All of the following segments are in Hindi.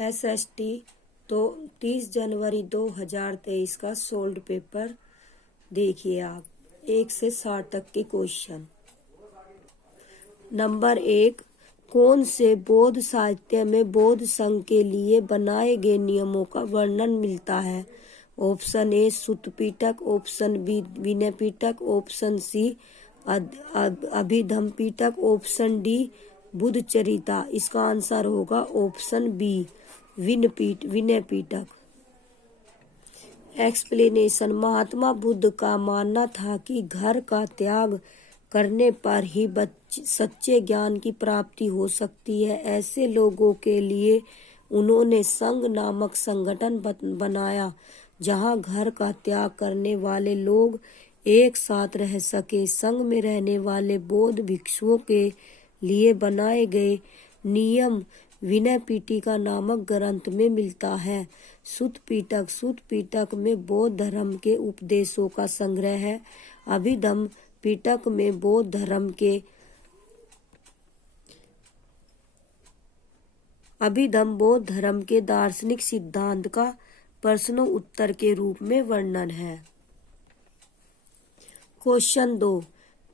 एसएसटी तो 30 जनवरी 2023 का सोल्ड पेपर देखिए आप। 1 से 60 तक के क्वेश्चन। नंबर 1, कौन से बौद्ध साहित्य में बौद्ध संघ के लिए बनाए गए नियमों का वर्णन मिलता है? Option A Sutta Pitaka, option B Vinaya Pitaka, option C Abhidhamma Pitaka, option D Buddha Charita. इसका आंसर होगा option B Vinaya Pitaka. Explanation. Mahatma Buddha का मानना था कि घर का त्याग करने पर ही सच्चे ज्ञान की प्राप्ति हो सकती है। ऐसे लोगों के लिए उन्होंने संघ नामक संगठन बनाया, जहां घर का त्याग करने वाले लोग एक साथ रह सके। संघ में रहने वाले बौद्ध भिक्षुओं के लिए बनाए गए नियम विनय पिटका नामक ग्रंथ में मिलता है। सुत्त पिटक में बौद्ध धर्म के उपदेशों का संग्रह है। अभिधम्म पिटक में बौद्ध धर्म के दार्शनिक सिद्धांत का प्रश्नों उत्तर के रूप में वर्णन है। क्वेश्चन 2,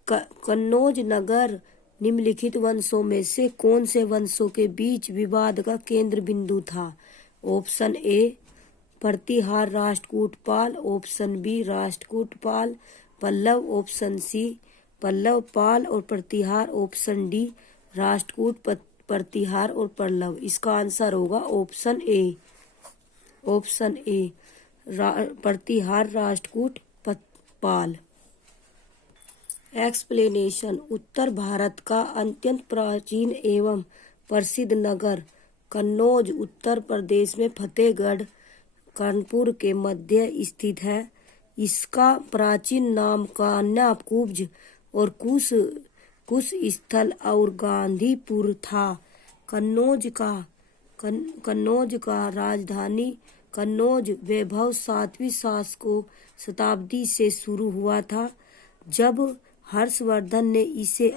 कन्नौज नगर निम्नलिखित वंशों में से कौन से वंशों के बीच विवाद का केंद्र बिंदु था? Option A Pratihara Rashtrakuta Pala, option B Rashtrakuta Pala Pallava, option C Pallava Pala और प्रतिहार, ऑप्शन डी राष्ट्रकूट प्रतिहार और पल्लव। इसका आंसर होगा option A Pratihara Rashtrakuta Pala. Explanation. उत्तर भारत का अत्यंत प्राचीन एवं प्रसिद्ध नगर कन्नौज उत्तर प्रदेश में फतेहगढ़ कानपुर के मध्य स्थित है। इसका प्राचीन नाम कान्याकुब्ज और कुश स्थल और गांधीपुर था। कन्नौज का राजधानी कन्नौज वैभव 7वीं शताब्दी से शुरू हुआ था, जब हर्षवर्धन ने इसे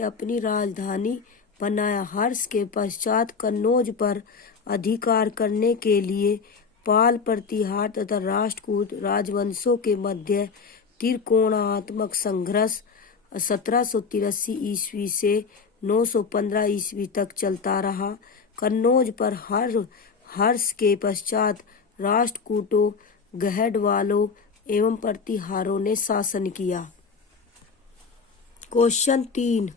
अपनी राजधानी बनाया। हर्ष के पश्चात कन्नौज पर अधिकार करने के लिए पाल, प्रतिहार तथा राष्ट्रकूट राजवंशों के मध्य त्रिकोणात्मक संघर्ष 1783 ईस्वी से 915 ईस्वी तक चलता रहा। कन्नौज पर हर्ष के पश्चात राष्ट्रकूटों, गढ़वालों एवं प्रतिहारों ने शासन किया। क्वेश्चन 3,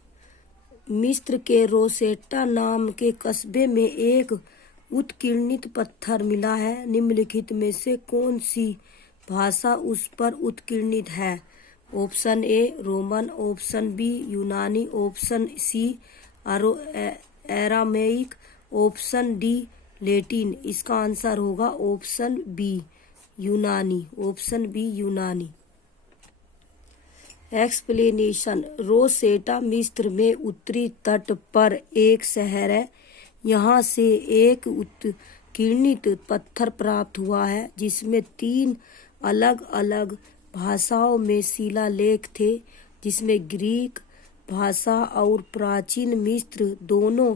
मिस्र के रोसेटा नाम के कस्बे में एक उत्कीर्णित पत्थर मिला है। निम्नलिखित में से कौन सी भाषा उस पर उत्कीर्णित है? Option A Roman, option B यूनानी, option C Aramaic, option D Latin. इसका आंसर होगा ऑप्शन बी यूनानी। एक्सप्लेनेशन। रोसेटा मिस्र में उत्तरी तट पर एक शहर है। यहाँ से एक उत्कीर्णित पत्थर प्राप्त हुआ है, जिसमें 3 अलग अलग भाषाओं में शिलालेख थे, जिसमें ग्रीक भाषा और प्राचीन मिस्र दोनों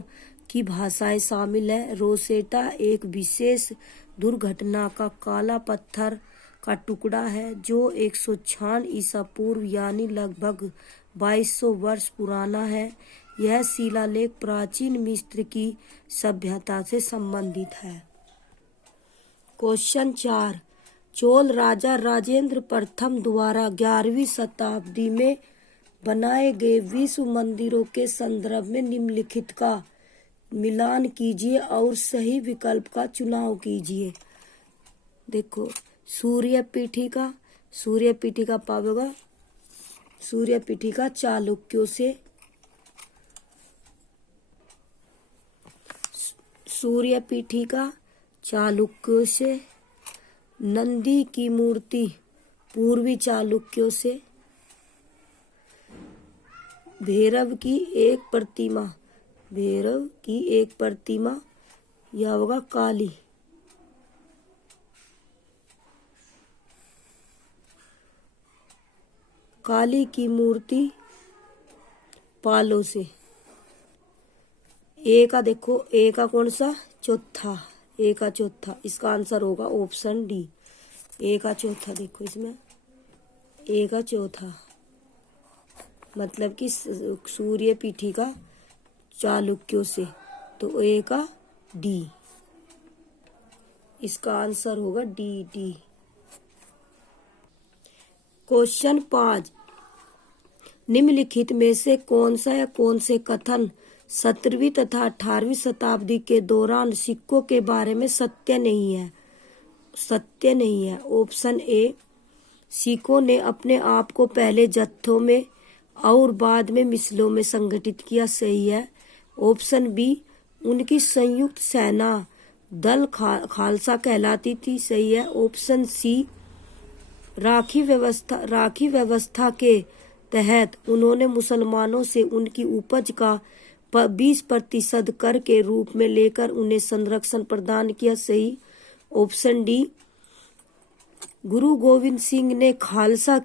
की भाषाएं शामिल है। रोसेटा एक विशेष दुर्घटना का काला पत्थर का टुकड़ा है, जो 106 ईसा पूर्व यानी लगभग 2200 वर्ष पुराना है। यह शिलालेख प्राचीन मिस्र की सभ्यता से संबंधित है। क्वेश्चन 4, चोल राजा राजेंद्र प्रथम द्वारा 11वीं शताब्दी में बनाए गए विश्व मंदिरों के संदर्भ में निम्नलिखित का मिलान कीजिए और सही विकल्प का चुनाव कीजिए। देखो, सूर्य पीठिका पावेगा सूर्य पीठिका चालुक्यों से, नंदी की मूर्ति पूर्वी चालुक्यों से, भैरव की एक प्रतिमा यह होगा काली की मूर्ति पालों से। ए का देखो, ए का कौन सा चौथा, ए का चौथा, इसका आंसर होगा ऑप्शन डी। ए का चौथा देखो इसमें, ए का चौथा मतलब कि सूर्य पीठी का चालुक्यों से, तो ए का डी, इसका आंसर होगा डी डी। क्वेश्चन 5, निम्नलिखित में से कौन सा या कौन से कथन 17वीं तथा 18वीं शताब्दी के दौरान सिक्कों के बारे में सत्य नहीं है? सत्य नहीं है। ऑप्शन ए, सिक्कों ने अपने आप को पहले जत्थों में और बाद में मिसलों में संगठित किया, सही है। ऑप्शन बी, उनकी संयुक्त सेना दल खालसा कहलाती थी, सही है। ऑप्शन सी, राखी व्यवस्था के तहत उन्होंने मुसलमानों से उनकी उपज का 20% कर के रूप में लेकर उन्हें संरक्षण प्रदान किया, सही। ऑप्शन डी, गुरु गोविंद सिंह ने खालसा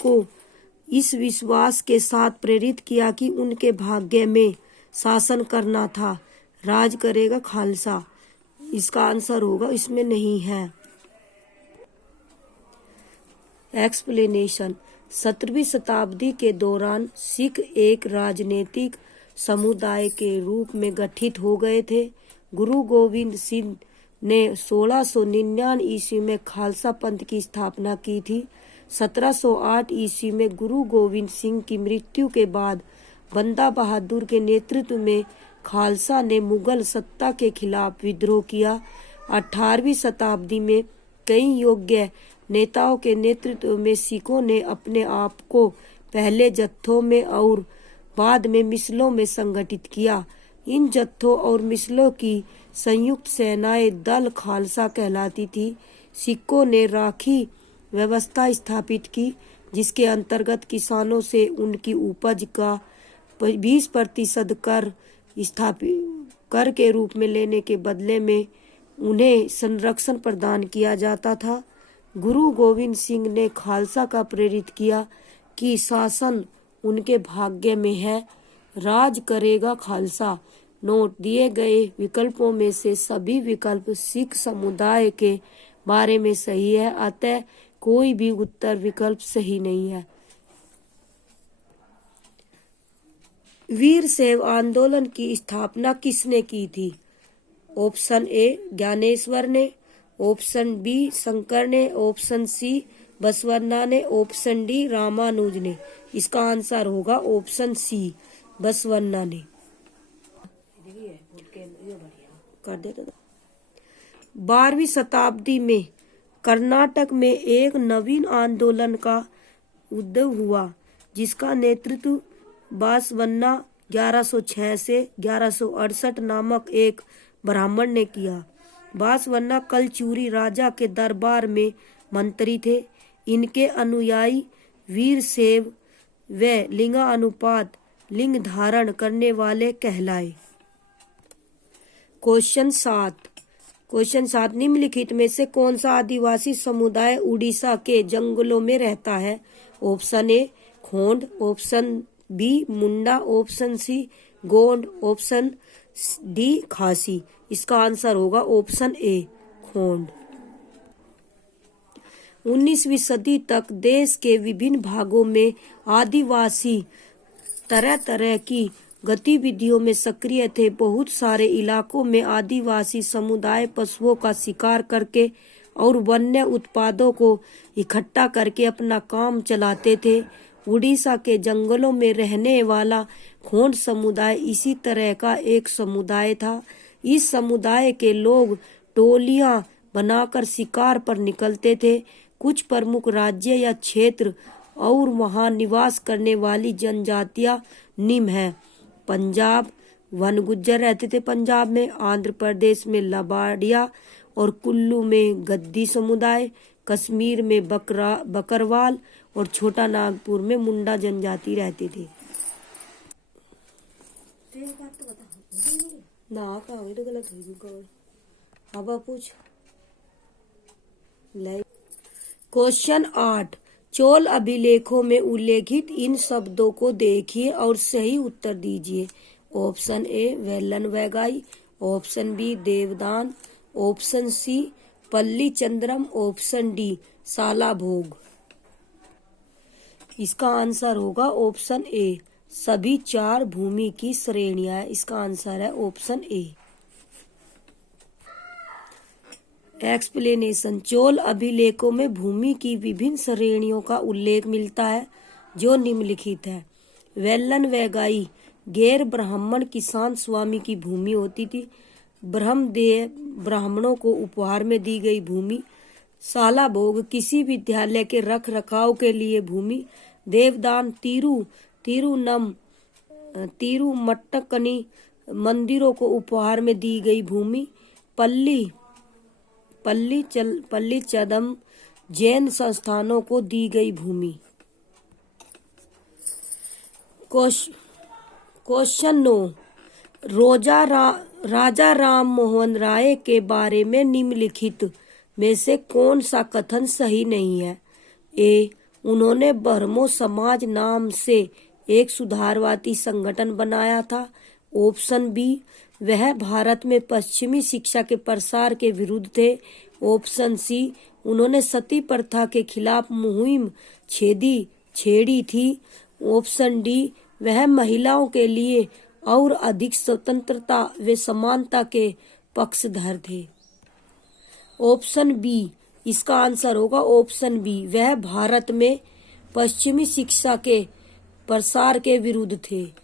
को इस विश्वास के साथ प्रेरित किया कि उनके भाग्य में शासन करना था, राज करेगा खालसा, इसका आंसर होगा, इसमें नहीं है। एक्सप्लेनेशन, 17वीं शताब्दी के दौरान सिख एक राजनीतिक समुदाय के रूप में गठित हो गए थे। गुरु गोविंद सिंह ने 1699 ईस्वी में खालसा पंथ की स्थापना की थी। 1708 ईस्वी में गुरु गोविंद सिंह की मृत्यु के बाद बंदा बहादुर के नेतृत्व में खालसा ने मुगल सत्ता के खिलाफ विद्रोह किया। 18वीं शताब्दी में कई योग्य नेताओं के नेतृत्व में सिखों ने अपने आप को पहले जत्थों में और बाद में मिसलों में संगठित किया। इन जत्थों और मिसलों की संयुक्त सेनाएं दल खालसा कहलाती थी। सिखों ने राखी व्यवस्था स्थापित की, जिसके अंतर्गत किसानों से उनकी उपज का 20% कर के रूप में लेने के बदले में उन्हें संरक्षण प्रदान किया जाता था। गुरु गोविंद सिंह ने खालसा का प्रेरित किया कि शासन उनके भाग्य में है, राज करेगा खालसा। नोट, दिए गए विकल्पों में से सभी विकल्प सिख समुदाय के बारे में सही है, अतः कोई भी उत्तर विकल्प सही नहीं है। वीर शैव आंदोलन की स्थापना किसने की थी? ऑप्शन ए, ज्ञानेश्वर ने। ऑप्शन बी, शंकर ने। ऑप्शन सी, बसवन्ना ने। ऑप्शन डी, रामानुज ने। इसका आंसर होगा ऑप्शन सी, बसवन्ना ने। कर दे तो 12वीं शताब्दी में कर्नाटक में एक नवीन आंदोलन का उदय हुआ, जिसका नेतृत्व बसवन्ना 1106 से 1168 नामक एक ब्राह्मण ने किया। बसवन्ना कलचूरी राजा के दरबार में मंत्री थे। इनके अनुयायी वीर शैव व लिंगानुपात लिंग धारण करने वाले कहलाए। क्वेश्चन 7, निम्नलिखित में से कौन सा आदिवासी समुदाय उड़ीसा के जंगलों में रहता है? Option A, Khond. Option B, Munda. Option C, Gond. Option D, Khasi. इसका आंसर होगा ऑप्शन ए, खोंड। 19वीं सदी तक देश के विभिन्न भागों में आदिवासी तरह तरह की गतिविधियों में सक्रिय थे। बहुत सारे इलाकों में आदिवासी समुदाय पशुओं का शिकार करके और वन्य उत्पादों को इकट्ठा करके अपना काम चलाते थे। उड़ीसा के जंगलों में रहने वाला खोंड समुदाय इसी तरह का एक समुदाय था। इस समुदाय के लोग टोलियां बनाकर शिकार पर निकलते थे। कुछ प्रमुख राज्य या क्षेत्र और वहां निवास करने वाली जनजातियां निम्न हैं। पंजाब, वन गुज्जर रहते थे पंजाब में। आंध्र प्रदेश में लबाड़िया और कुल्लू में गद्दी समुदाय। कश्मीर में बकरवाल और छोटा नागपुर में मुंडा जनजाति रहती थी। ना का तो गलत हुई। अब पूछ। क्वेश्चन 8, चोल अभिलेखों में उल्लेखित इन शब्दों को देखिए और सही उत्तर दीजिए। Option A Vellan Vaigai, option B Devadan, option C Palli Chandram, option D सालाभोग। इसका आंसर होगा ऑप्शन ए, सभी 4 भूमि की श्रेणियां है। इसका आंसर है ऑप्शन ए। एक्सप्लेनेशन। चोल अभिलेखों में भूमि की विभिन्न श्रेणियों का उल्लेख मिलता है जो निम्नलिखित है। वेल्लन वैगाई गैर ब्राह्मण किसान स्वामी की भूमि होती थी। ब्रह्मदेव ब्राह्मणों को उपहार में दी गई भूमि। सालाभोग किसी विद्यालय के रख रखाव के लिए भूमि। देवदान तिरुमट्टकनी मंदिरों को उपहार में दी गई भूमि। पल्ली चदम जैन संस्थानों को दी गई भूमि। क्वेश्चन 9। राजा राम मोहन राय के बारे में निम्नलिखित में से कौन सा कथन सही नहीं है? ए, उन्होंने ब्रह्मो समाज नाम से एक सुधारवादी संगठन बनाया था। ऑप्शन बी, वह भारत में पश्चिमी शिक्षा के प्रसार के विरुद्ध थे। ऑप्शन सी, उन्होंने सती प्रथा के खिलाफ मुहिम छेड़ी थी। ऑप्शन डी, वह महिलाओं के लिए और अधिक स्वतंत्रता व समानता के पक्षधर थे। ऑप्शन बी, इसका आंसर होगा ऑप्शन बी, वह भारत में पश्चिमी शिक्षा के प्रसार के विरुद्ध थे।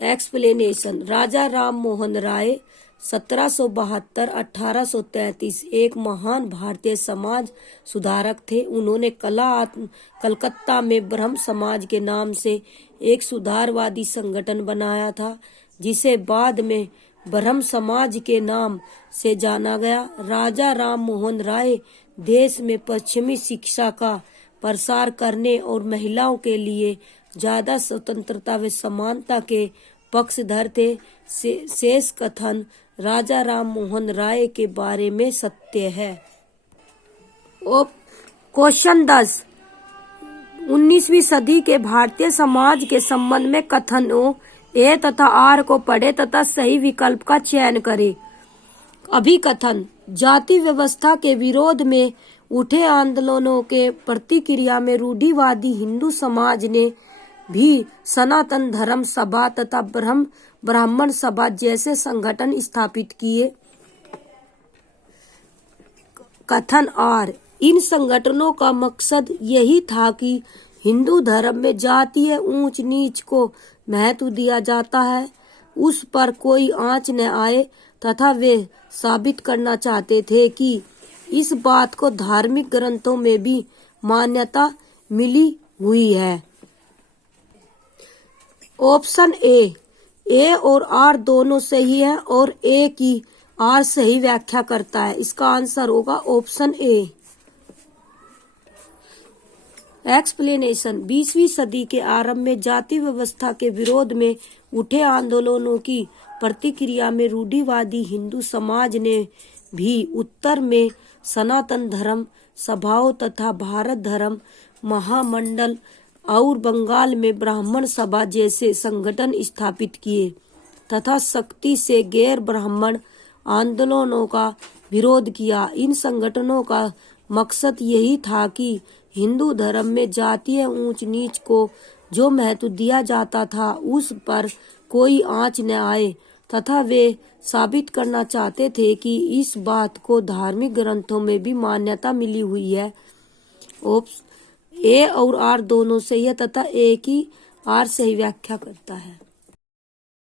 एक्सप्लेनेशन। राजा राम मोहन राय 1772-1833 एक महान भारतीय समाज सुधारक थे। उन्होंने कलकत्ता में ब्रह्म समाज के नाम से एक सुधारवादी संगठन बनाया था, जिसे बाद में ब्रह्म समाज के नाम से जाना गया। राजा राम मोहन राय देश में पश्चिमी शिक्षा का प्रसार करने और महिलाओं के लिए ज्यादा स्वतंत्रता व समानता के पक्षधर थे। शेष कथन राजा राम मोहन राय के बारे में सत्य है। क्वेश्चन 10। 19वीं सदी के भारतीय समाज के संबंध में कथनों ए तथा आर को पढ़े तथा सही विकल्प का चयन करें। अभिकथन। जाति व्यवस्था के विरोध में उठे आंदोलनों के प्रतिक्रिया में रूढ़िवादी हिंदू समाज ने भी सनातन धर्म सभा तथा ब्राह्मण सभा जैसे संगठन स्थापित किए। कथन आर। इन संगठनों का मकसद यही था कि हिंदू धर्म में जातीय ऊंच नीच को महत्व दिया जाता है, उस पर कोई आंच न आए, तथा वे साबित करना चाहते थे कि इस बात को धार्मिक ग्रंथों में भी मान्यता मिली हुई है। ऑप्शन ए और आर दोनों सही है और ए की आर सही व्याख्या करता है। इसका आंसर होगा ऑप्शन ए। एक्सप्लेनेशन। 20वीं सदी के आरंभ में जाति व्यवस्था के विरोध में उठे आंदोलनों की प्रतिक्रिया में रूढ़िवादी हिंदू समाज ने भी उत्तर में सनातन धर्म सभाओं तथा भारत धर्म महामंडल और बंगाल में ब्राह्मण सभा जैसे संगठन स्थापित किए तथा सख्ती से गैर ब्राह्मण आंदोलनों का विरोध किया। इन संगठनों का मकसद यही था कि हिंदू धर्म में जातीय ऊंच नीच को जो महत्व दिया जाता था, उस पर कोई आंच न आए, तथा वे साबित करना चाहते थे कि इस बात को धार्मिक ग्रंथों में भी मान्यता मिली हुई है। ए और आर दोनों सही है तथा ए की आर सही व्याख्या करता है।